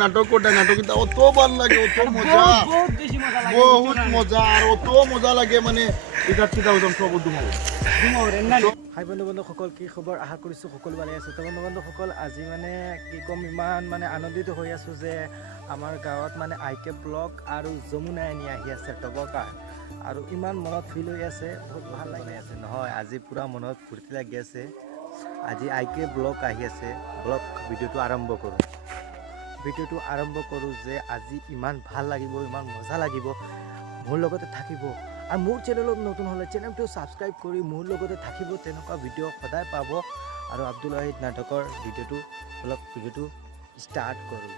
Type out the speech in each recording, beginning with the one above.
নাটক ওটা নাটক কিন্তু অত ভাল লাগে, অত মজা, বহুত মজা আর অত মজা লাগে মানে এটা চিন্তা করতাম সব দুমাও। হাই বন্ধুসকল, কি খবৰ? আশা কৰিছোঁ সকলো ভালে আছে। তো বন্ধুসকল, আজি মানে কি ক'ম, ইমান মানে আনন্দিত হৈ আছোঁ যে আমাৰ গাঁৱত মানে আইকে ব্লগ আৰু যমুনাই আনি আহি আছে টবকাৰ, আৰু ইমান মনত ফিল হৈ আছে, বহুত ভাল লাগি আছে নহয়। আজি পূৰা মনত ফূৰ্তি লাগি আছে। আজি আইকে ব্লগ আহি আছে, ব্লগ ভিডিঅ'টো আৰম্ভ কৰোঁ যে আজি ইমান ভাল লাগিব, ইমান মজা লাগিব, মোৰ লগতে থাকিব। আৰু মোৰ চেনেলত নতুন হ'লে চেনেলটো ছাবস্ক্ৰাইব কৰি মোৰ লগতে থাকিব, তেনেকুৱা ভিডিঅ' সদায় পাব। আৰু আব্দুল ৱাহিদ নাটকৰ ভিডিঅ'টো স্টার্ট করুন।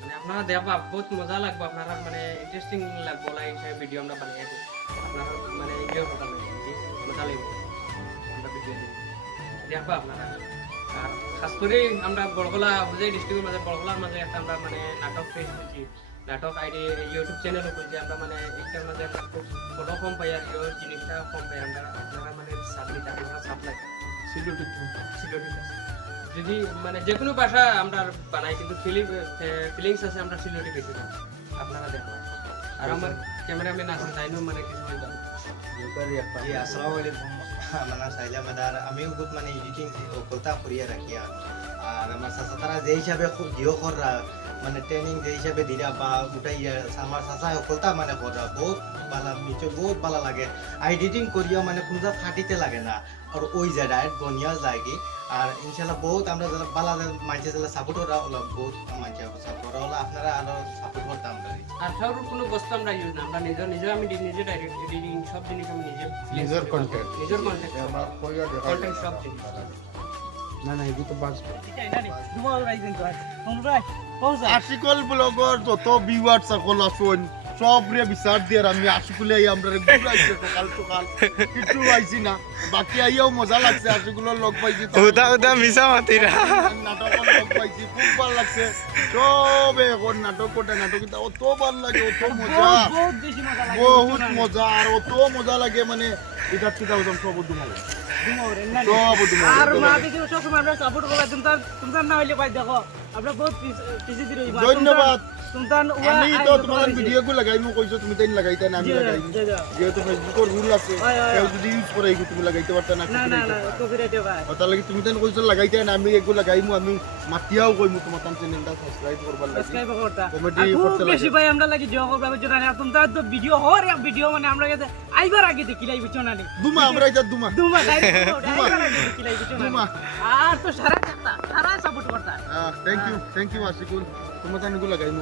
মানে আপনারা দেখবা বহুত মজা লাগবে, আপনারা মানে ইন্টারেস্টিং লাগবে, লাইক ভিডিও আমরা বানিয়ে দিই, আপনারা মানে এনজয় করতে পারবেন, মজা লাগবে আমরা ভিডিও দিই, দেখবা আপনারা। আর খাস করে আমরা বড়গোলা হুজাই ডিস্ট্রিক্টের মাঝে বড়গোলার মাঝে একটা আমরা মানে নাটক পেজ করছি, নাটক আইডি ইউটিউব চ্যানেলও করছি আমরা, মানে একটার মাঝে আমরা খুব ফটো কম পাই আর জিনিসটা কম পাই আমরা, আপনারা মানে সাবমিট আপনারা সাপ্লাই সিলেটি যদি মানে যে কোনো ভাষা আমরা বানাই, কিন্তু ফিলিংস আছে আমরা সিলেটি বেশি দাম, আপনারা দেখবেন। আর আমার ক্যামেরাম্যান আছে তাইনো মানে কিছু আসসালামু আলাইকুম। আমার সাইলা মাদার, আমিও বহুত মানে এডিটিং কলতা করিয়া রাখিয়া, আর আমার চাচা তারা যে হিসাবে খুব জিও করা মানে ট্রেনিং যে হিসাবে দিলা বা উঠাইয়া আমার চাচা কলতা মানে করা বহুত ভালো, নিচে বহুত ভালো লাগে। এডিটিং করিয়া মানে কোনো ফাটিতে লাগে না, আর ওই যে ডাইরেক্ট বনিয়া যায় কি। আর ইনশাল্লাহ বহুত আমরা যারা বালা মানছে যারা সাপোর্ট ওরা হলো, বহুত মানছে সাপোর্ট ওরা হলো, আপনারা আরো সাপোর্ট করতে আমরা। আর সব কোনো বস্তু আমরা ইউজ না, আমরা নিজে আমি নিজে ডাইরেক্ট এডিটিং সব জিনিস আমি নিজের কন্টেন্ট আমার কন্টেন্ট সব জিনিস না এগুলো তো বাস পৌঁছা আশিকল ব্লগর যত ভিউয়ার সকল আসুন সবরে বিচার দিয়ে আমি আশিকুলে আমরা ঘুরাইছে সকাল সকাল কিছু আইছি না, বাকি আইয়াও মজা লাগছে। আশিকুলের লগ পাইছি, মিশা মাতিরা নাটকের লগ পাইছি, খুব ভালো লাগছে। সবে এখন নাটক ওটা নাটক কিন্তু অত ভালো লাগে, অত মজা, বহুত মজা আর অত মজা লাগে মানে এটা চিন্তা করতাম সব দুমাও। আর মা দিদি সব সময় আমরা সাপোর্ট করবা, তোমরা না হইলে ভাই দেখো আমরা বহুত পিছি দিই। ধন্যবাদ। তোমরা আমি তো তোমার ভিডিও গুলো লাগাইমু কইছো, তুমি তাই লাগাইতা না, আমি লাগাই যেহেতু ফেসবুকের রুল আছে, কেউ যদি ইউজ করে তুমি লাগাইতে পারতা না। না না না কপিরাইট ভাই, তার লাগি তুমি তাই কইছো লাগাইতা না, আমি এগুলো লাগাইমু, আমি মাতিয়াও কইমু তোমার চ্যানেলটা সাবস্ক্রাইব করবার লাগি, সাবস্ক্রাইব করতা। কমেডি আর করতে খুব বেশি ভাই আমরা লাগি জয় করবা বুঝছো না, তোমরা তো ভিডিও হর এক ভিডিও মানে আমরা কাছে আইবার আগে দেখিলাই বুঝছো না নি, দুমা আমরা এটা দুমা দুমা আইবার আগে দেখিলাই বুঝছো না। দুমা আর তো সারা সাপোর্ট করতা। থ্যাংক ইউ আশিকুল, তোমার তাই লাগাইমু।